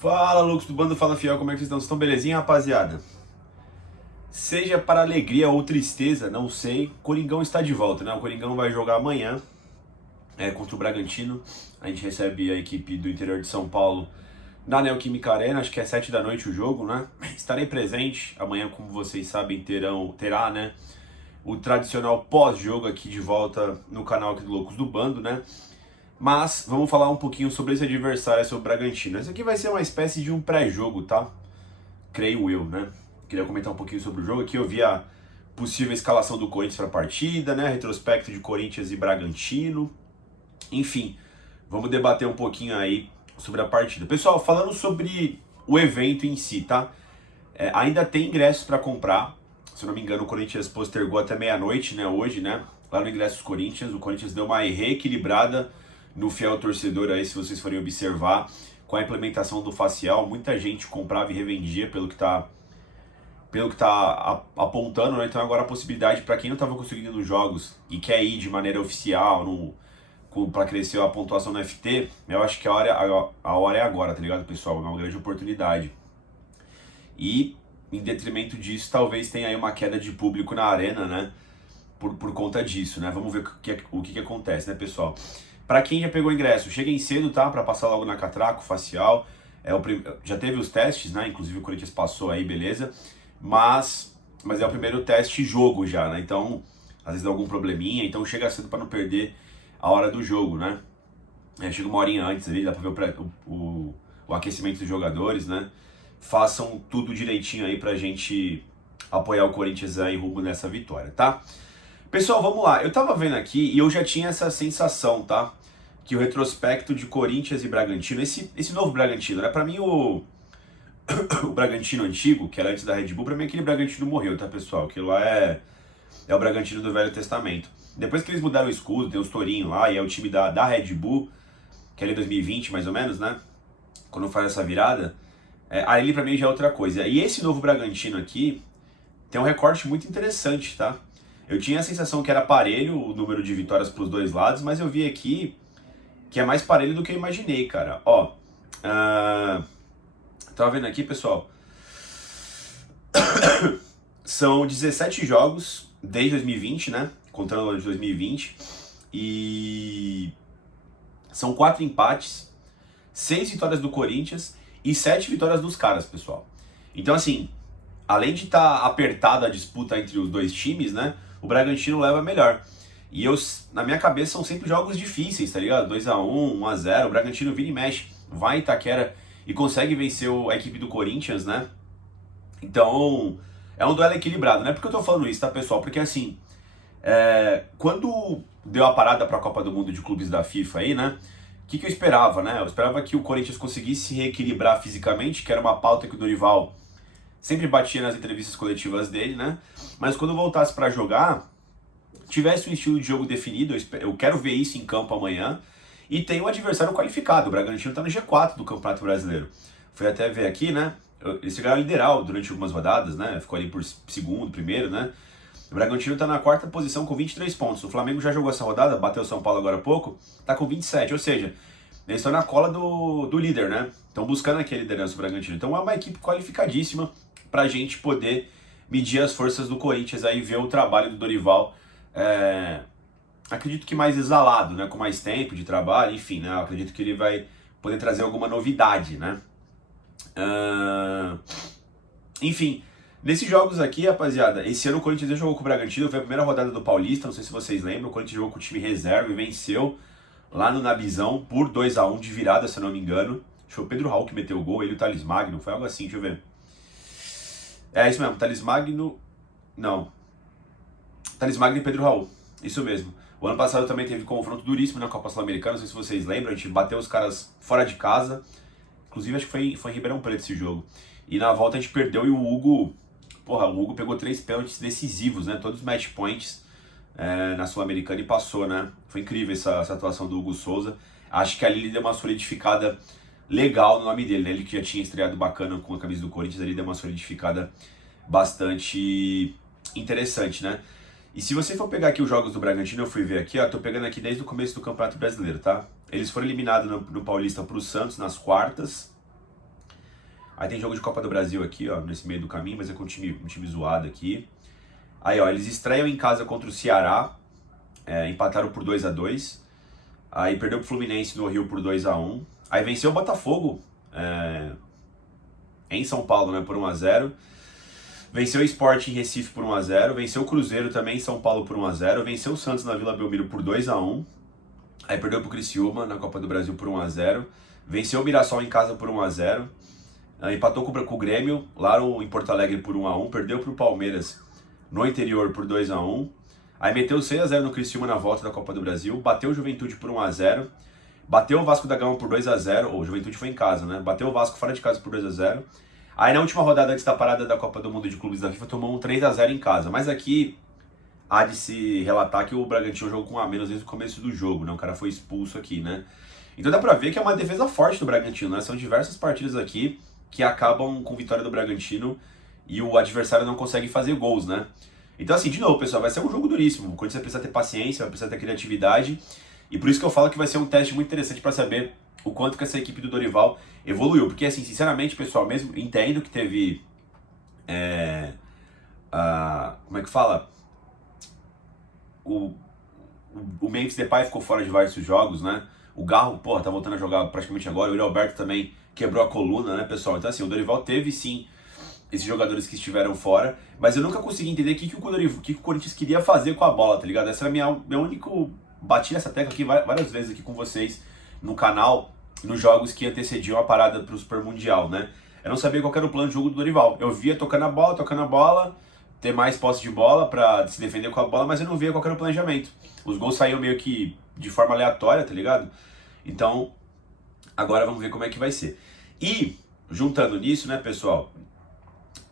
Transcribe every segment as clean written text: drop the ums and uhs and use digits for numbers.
Fala, Lucas do Bando Fala Fiel, como é que vocês estão? Vocês estão belezinha, rapaziada? Seja para alegria ou tristeza, não sei, Coringão está de volta, né? O Coringão vai jogar amanhã contra o Bragantino. A gente recebe a equipe do interior de São Paulo na Neoquímica Arena, acho que é 7 da noite o jogo, né? Estarei presente, amanhã, como vocês sabem, terá, né, o tradicional pós-jogo aqui de volta no canal aqui do Loucos do Bando, né? Mas vamos falar um pouquinho sobre esse adversário, sobre o Bragantino. Esse aqui vai ser uma espécie de um pré-jogo, tá? Creio eu, né? Queria comentar um pouquinho sobre o jogo. Aqui eu vi a possível escalação do Corinthians para a partida, né? Retrospecto de Corinthians e Bragantino. Enfim, vamos debater um pouquinho aí sobre a partida. Pessoal, falando sobre o evento em si, tá? Ainda tem ingressos para comprar. Se eu não me engano, o Corinthians postergou até meia-noite, né? Hoje, né? Lá no Ingressos Corinthians, o Corinthians deu uma reequilibrada no fiel torcedor aí, se vocês forem observar, com a implementação do facial, muita gente comprava e revendia pelo que tá apontando, né? Então agora a possibilidade para quem não estava conseguindo nos jogos e quer ir de maneira oficial para crescer a pontuação no FT, eu acho que a hora é agora, tá ligado, pessoal? É uma grande oportunidade. E em detrimento disso, talvez tenha aí uma queda de público na arena, né? Por conta disso, né? Vamos ver o que acontece, né, pessoal? Para quem já pegou ingresso, cheguem cedo, tá? Para passar logo na catraca, facial. Já teve os testes, né? Inclusive o Corinthians passou aí, beleza. Mas é o primeiro teste jogo já, né? Então, às vezes dá algum probleminha, então chega cedo para não perder a hora do jogo, né? Chega uma horinha antes ali, dá para ver o aquecimento dos jogadores, né? Façam tudo direitinho aí pra gente apoiar o Corinthians aí rumo nessa vitória, tá? Pessoal, vamos lá. Eu tava vendo aqui e eu já tinha essa sensação, tá? Que o retrospecto de Corinthians e Bragantino, esse novo Bragantino, né? Pra mim o Bragantino antigo, que era antes da Red Bull, pra mim aquele Bragantino morreu, tá, pessoal? Aquilo lá é o Bragantino do Velho Testamento. Depois que eles mudaram o escudo, tem os tourinhos lá, e é o time da Red Bull, que é ali 2020 mais ou menos, né? Quando faz essa virada, aí ali pra mim já é outra coisa. E esse novo Bragantino aqui tem um recorte muito interessante, tá? Eu tinha a sensação que era parelho o número de vitórias pros dois lados, mas eu vi aqui que é mais parelho do que eu imaginei, cara. Ó, tava vendo aqui, pessoal. São 17 jogos desde 2020, né? Contando o ano de 2020. E são 4 empates, 6 vitórias do Corinthians e 7 vitórias dos caras, pessoal. Então, assim, além de estar apertada a disputa entre os dois times, né? O Bragantino leva melhor. E na minha cabeça são sempre jogos difíceis, tá ligado? 2x1, 1x0, o Bragantino vira e mexe, vai em Itaquera e consegue vencer a equipe do Corinthians, né? Então, é um duelo equilibrado, né? Por que eu tô falando isso, tá, pessoal? Porque assim, quando deu a parada pra Copa do Mundo de Clubes da FIFA aí, né? O que eu esperava, né? Eu esperava que o Corinthians conseguisse se reequilibrar fisicamente, que era uma pauta que o Dorival sempre batia nas entrevistas coletivas dele, né? Mas quando voltasse para jogar, tivesse um estilo de jogo definido, eu quero ver isso em campo amanhã, e tem um adversário qualificado. O Bragantino tá no G4 do Campeonato Brasileiro. Fui até ver aqui, né? Eles chegaram a liderar durante algumas rodadas, né? Ficou ali por segundo, primeiro, né? O Bragantino tá na quarta posição com 23 pontos. O Flamengo já jogou essa rodada, bateu o São Paulo agora há pouco, tá com 27, ou seja, eles estão na cola do líder, né? Estão buscando aqui a liderança do Bragantino. Então é uma equipe qualificadíssima pra gente poder medir as forças do Corinthians aí, ver o trabalho do Dorival, acredito que mais exalado, né? Com mais tempo de trabalho, enfim, né? Eu acredito que ele vai poder trazer alguma novidade, né? Enfim, nesses jogos aqui, rapaziada, esse ano o Corinthians jogou com o Bragantino, foi a primeira rodada do Paulista, não sei se vocês lembram, o Corinthians jogou com o time reserva e venceu lá no Nabizão por 2x1 de virada, se eu não me engano. Acho que foi o Pedro Raul que meteu o gol, ele e o Thales Magno, foi algo assim, deixa eu ver. É isso mesmo, Thales Magno. Não. Thales Magno e Pedro Raul. Isso mesmo. O ano passado também teve confronto duríssimo na Copa Sul-Americana, não sei se vocês lembram, a gente bateu os caras fora de casa. Inclusive acho que foi em Ribeirão Preto esse jogo. E na volta a gente perdeu e o Hugo pegou 3 pênaltis decisivos, né? Todos match points na Sul-Americana e passou, né? Foi incrível essa atuação do Hugo Souza. Acho que ali ele deu uma solidificada legal no nome dele, né? Ele que já tinha estreado bacana com a camisa do Corinthians, ali deu uma solidificada bastante interessante, né? E se você for pegar aqui os jogos do Bragantino, eu fui ver aqui, ó, tô pegando aqui desde o começo do Campeonato Brasileiro, tá? Eles foram eliminados no Paulista pro Santos nas quartas, Aí tem jogo de Copa do Brasil aqui, ó, nesse meio do caminho, mas é com um time zoado aqui. Aí, ó, eles estreiam em casa contra o Ceará, empataram por 2-2. Aí perdeu pro Fluminense no Rio por 2-1. Aí venceu o Botafogo em São Paulo, né, por 1-0. Venceu o Sport em Recife por 1-0. Venceu o Cruzeiro também em São Paulo por 1-0. Venceu o Santos na Vila Belmiro por 2-1. Aí perdeu pro Criciúma na Copa do Brasil por 1-0. Venceu o Mirassol em casa por 1-0. Empatou com o Grêmio lá em Porto Alegre por 1-1. Perdeu pro Palmeiras no interior por 2-1. Aí meteu 6-0 no Criciúma na volta da Copa do Brasil. Bateu o Juventude por 1-0. Bateu o Vasco da Gama por 2-0. O Juventude foi em casa, né? Bateu o Vasco fora de casa por 2-0. Aí na última rodada antes da parada da Copa do Mundo de Clubes da FIFA tomou um 3-0 em casa. Mas aqui há de se relatar que o Bragantino jogou com um a menos desde o começo do jogo, né? O cara foi expulso aqui, né? Então dá pra ver que é uma defesa forte do Bragantino, né? São diversas partidas aqui que acabam com vitória do Bragantino e o adversário não consegue fazer gols, né? Então assim, de novo, pessoal, vai ser um jogo duríssimo. O Corinthians vai precisar ter paciência, vai precisar ter criatividade. E por isso que eu falo que vai ser um teste muito interessante para saber o quanto que essa equipe do Dorival evoluiu. Porque assim, sinceramente, pessoal, mesmo entendo que teve... como é que fala? O Memphis Depay ficou fora de vários jogos, né? O Garro, porra, tá voltando a jogar praticamente agora. O Yuri Alberto também quebrou a coluna, né, pessoal? Então assim, o Dorival teve sim esses jogadores que estiveram fora, mas eu nunca consegui entender o que o Corinthians queria fazer com a bola, tá ligado? Essa era meu único... Bati essa tecla aqui várias vezes aqui com vocês no canal, nos jogos que antecediam a parada pro Super Mundial, né? Eu não sabia qual era o plano de jogo do Dorival. Eu via tocando a bola, ter mais posse de bola pra se defender com a bola, mas eu não via qual era o planejamento. Os gols saíam meio que de forma aleatória, tá ligado? Então, agora vamos ver como é que vai ser. E, juntando nisso, né, pessoal,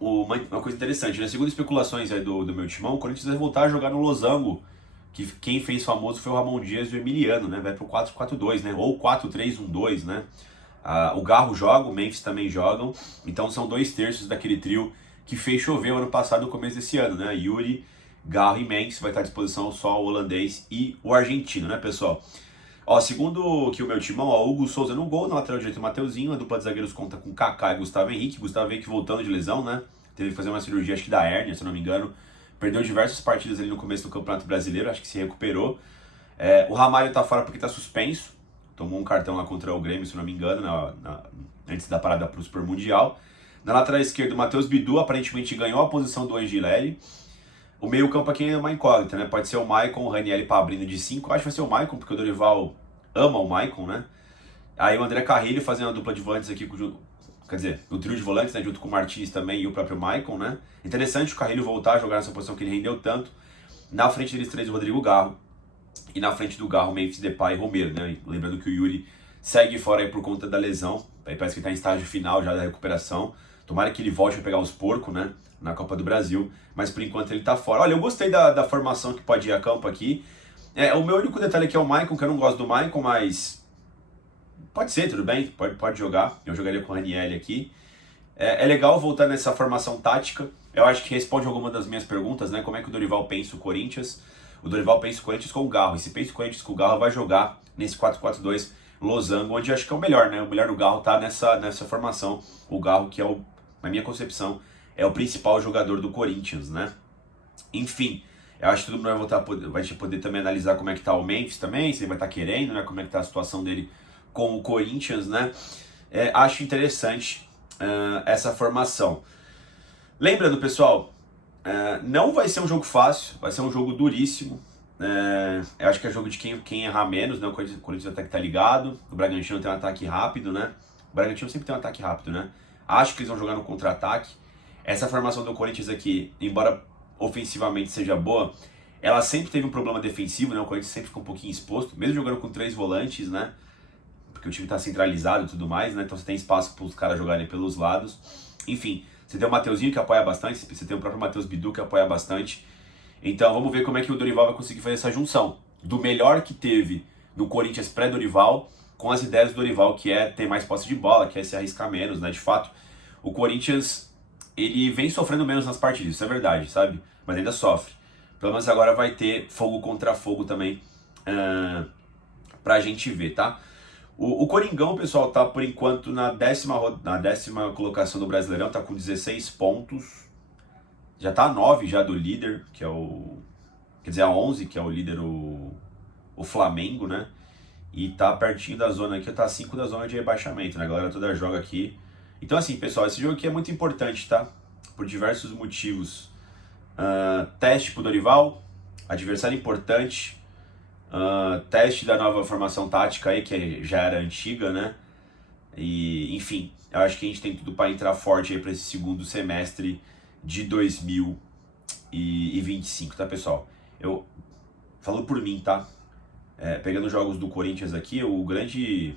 uma coisa interessante, né? Segundo especulações aí do meu timão, o Corinthians vai voltar a jogar no losango, que quem fez famoso foi o Ramon Dias e o Emiliano, né? Vai pro 4-4-2, né? Ou 4-3-1-2, né? O Garro joga, o Memphis também jogam, então são 2/3 daquele trio que fez chover o ano passado, no começo desse ano, né? Yuri, Garro e Memphis, vai estar à disposição só o holandês e o argentino, né, pessoal? Ó, segundo que o meu timão, ó, Hugo Souza no gol, na lateral direita o Mateuzinho, a dupla de zagueiros conta com Kaká e Gustavo Henrique. Gustavo Henrique voltando de lesão, né? Teve que fazer uma cirurgia, acho que da hérnia, se eu não me engano. Perdeu diversas partidas ali no começo do Campeonato Brasileiro, acho que se recuperou. O Ramalho tá fora porque tá suspenso. Tomou um cartão lá contra o Grêmio, se eu não me engano, antes da parada pro Super Mundial. Na lateral esquerda, o Matheus Bidu aparentemente ganhou a posição do Angileri. O meio campo aqui é uma incógnita, né? Pode ser o Maicon, o Ranieri Pablino de 5. Acho que vai ser o Maicon, porque o Dorival ama o Maicon, né? Aí o André Carrilho fazendo a dupla de volantes aqui, quer dizer, o trio de volantes, né? Junto com o Martins também e o próprio Maicon, né? Interessante o Carrilho voltar a jogar nessa posição que ele rendeu tanto. Na frente deles três, o Rodrigo Garro. E na frente do Garro, Memphis Depay e Romero, né? Lembrando que o Yuri segue fora aí por conta da lesão. Aí parece que tá em estágio final já da recuperação. Tomara que ele volte a pegar os porcos, né? Na Copa do Brasil. Mas por enquanto ele tá fora. Olha, eu gostei da formação que pode ir a campo aqui. O meu único detalhe aqui é o Maicon, que eu não gosto do Maicon, mas... Pode ser, tudo bem. Pode jogar. Eu jogaria com o Ranieri aqui. É legal voltar nessa formação tática. Eu acho que responde alguma das minhas perguntas, né? Como é que o Dorival pensa o Corinthians? O Dorival pensa o Corinthians com o Garro. E se pensa o Corinthians com o Garro, vai jogar nesse 4-4-2 losango, onde eu acho que é o melhor, né? O melhor do Garro tá nessa formação. O Garro, que na minha concepção, é o principal jogador do Corinthians, né? Enfim, eu acho que todo mundo vai poder também analisar como é que tá o Memphis também, se ele vai estar querendo, né? Como é que tá a situação dele com o Corinthians, né? Acho interessante essa formação. Lembrando, pessoal, não vai ser um jogo fácil, vai ser um jogo duríssimo. Eu acho que é jogo de quem errar menos, né? O Corinthians até que tá ligado. O Bragantino tem um ataque rápido, né? O Bragantino sempre tem um ataque rápido, né? Acho que eles vão jogar no contra-ataque. Essa formação do Corinthians aqui, embora ofensivamente seja boa, ela sempre teve um problema defensivo, né? O Corinthians sempre fica um pouquinho exposto, mesmo jogando com 3 volantes, né? Porque o time tá centralizado e tudo mais, né? Então você tem espaço para os caras jogarem pelos lados. Enfim, você tem o Mateuzinho que apoia bastante, você tem o próprio Matheus Bidu que apoia bastante. Então vamos ver como é que o Dorival vai conseguir fazer essa junção do melhor que teve no Corinthians pré-Dorival com as ideias do Dorival, que é ter mais posse de bola, que é se arriscar menos, né? De fato, o Corinthians, ele vem sofrendo menos nas partidas, isso é verdade, sabe? Mas ainda sofre. Pelo menos agora vai ter fogo contra fogo também pra gente ver, tá? O Coringão, pessoal, tá por enquanto na décima colocação do Brasileirão, tá com 16 pontos. Já tá a 9 já do líder, que é o... Quer dizer, a 11, que é o líder, o Flamengo, né? E tá pertinho da zona aqui, tá a 5 da zona de rebaixamento, né? A galera toda joga aqui. Então assim, pessoal, esse jogo aqui é muito importante, tá? Por diversos motivos. Teste pro Dorival, adversário importante. Teste da nova formação tática aí, que já era antiga, né? E, enfim, eu acho que a gente tem tudo para entrar forte aí para esse segundo semestre de 2025, tá, pessoal? Eu falo por mim, tá? Pegando os jogos do Corinthians aqui, o grande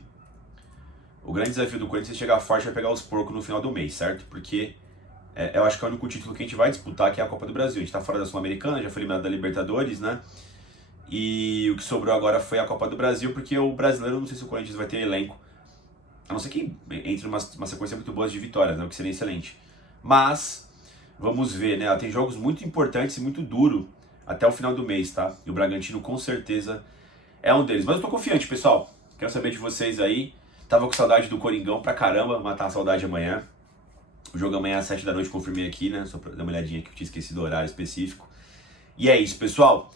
desafio do Corinthians é chegar forte e pegar os porcos no final do mês, certo? Porque eu acho que é o único título que a gente vai disputar, que é a Copa do Brasil. A gente tá fora da Sul-Americana, já foi eliminado da Libertadores, né? E o que sobrou agora foi a Copa do Brasil, porque o brasileiro, não sei se o Corinthians vai ter elenco, a não ser que entre uma sequência muito boa de vitórias, né? O que seria excelente. Mas, vamos ver, né? Tem jogos muito importantes e muito duro até o final do mês, tá? E o Bragantino com certeza é um deles. Mas eu tô confiante, pessoal. Quero saber de vocês aí. Tava com saudade do Coringão pra caramba, matar a saudade amanhã. O jogo amanhã às 7 da noite, confirmei aqui, né? Só pra dar uma olhadinha aqui, que eu tinha esquecido o horário específico. E é isso, pessoal.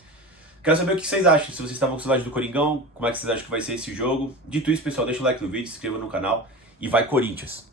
Quero saber o que vocês acham, se vocês estavam com saudade do Coringão, como é que vocês acham que vai ser esse jogo. Dito isso, pessoal, deixa o like no vídeo, se inscreva no canal e vai Corinthians!